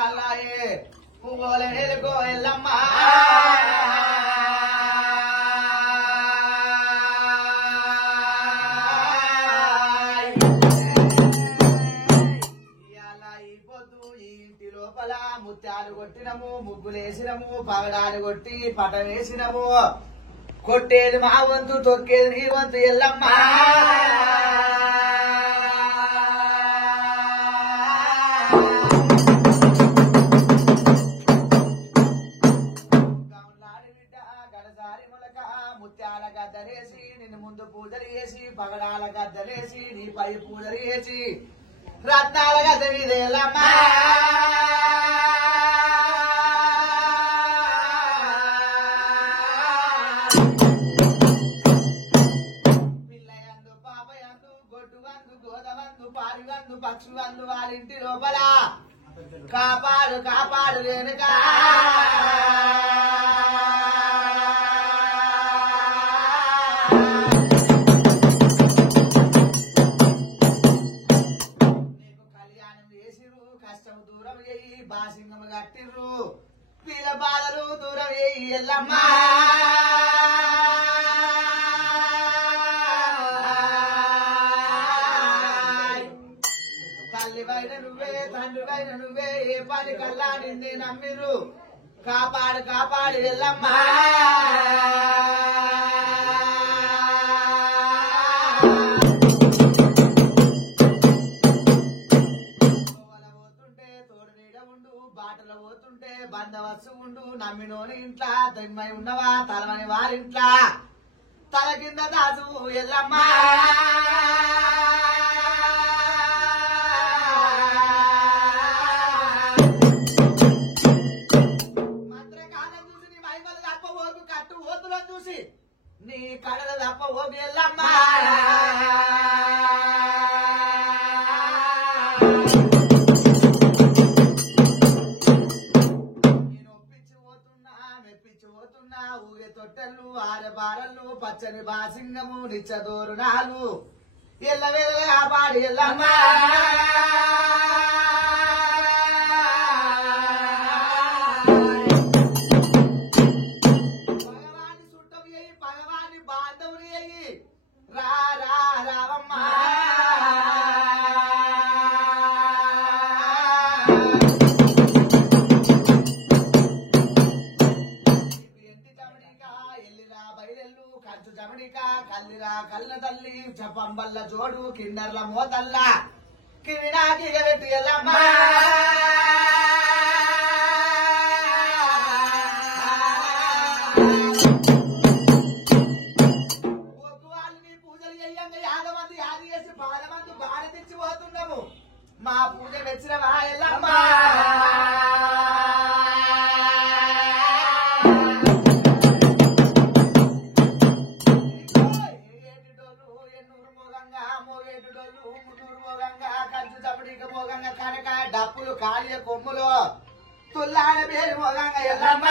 అల్లాయే పువ్వుల ఎలుగో ఎల్లమ్మ ముత్యాలు కొట్టినము ముగ్గులేసినము పగడాలు కొట్టి పట వేసినము కొట్టేది మా వంతు తొక్కేది నీ వంతు ఎల్లమ్మ గడసారి మొలక ముత్యాల గద్దలేసి నిన్ను ముందు పూజలు చేసి పగడాల గద్దలేసి నీపై పూజలు చేసి రత్నాల గద్ద మీద ఎల్లమ్మ పక్షువందు వాళ్ళింటి లోపల కాపాడు కాపాడు లేనుగా నీకు కళ్యాణం చేసిరు కష్టం దూరం చేయి బాసింగం కట్టిర్రు వీళ్ళ బాధలు దూరం చేయి ఎల్లమ్మ తల్లివైన నువ్వే తండ్రివైన నువ్వే ఏ పని కల్లా నిన్నే నమ్మిరు కాపాడు కాపాడు ఎల్లమ్మ పోతుంటే తోడు నీడ ఉండు బాటలో పోతుంటే బందవస్తు ఉండు నమ్మినోని ఇంట్లా దమ్మై ఉన్నవా తలవని వారింట్లా తల కింద దాసు ఎల్లమ్మ నీ కడల తప్ప ఓ ఎల్లమ్మ నేను ఒప్పించిపోతున్నా మెప్పించిపోతున్నా ఊగే తొట్టెలు ఆరబారలు పచ్చని బాసింగము నిచ్చదోరునాలు ఎల్లవేళ పాడి ఎల్లమ్మ కంచు జమడిక కల్లిరా కల్ల తల్లి చపంబల్ల జోడు కిన్నర్ల మోతల్ల కివినాకి గట్టి ఎల్లమ్మ వాళ్ళని పూజలు చెయ్యంగా 50 మంది యాది చేసి 10 మంది బాణ తెచ్చిపోతున్నాము మా పూజ వెచ్చినవా ఎల్లమ్మ కనుక డప్పులు కాళీయ కొమ్ములు తుల్లాల పేరు మోగంగా ఎల్లమ్మ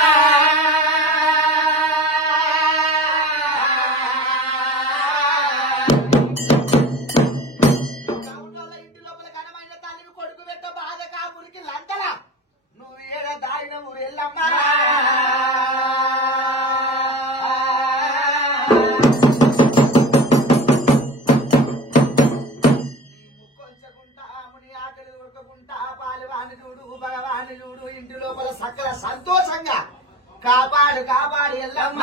ఇంటి లోపల ఘనమైన తల్లిని కొడుకు పెట్ట బాధ కాపురికి లంతల నువ్వు ఏడ దాగినవు ఎల్లమ్మ భగవాన్ని చూడు ఇంటి లోపల సకల సంతోషంగా కాపాడు కాపాడు ఎల్లమ్మ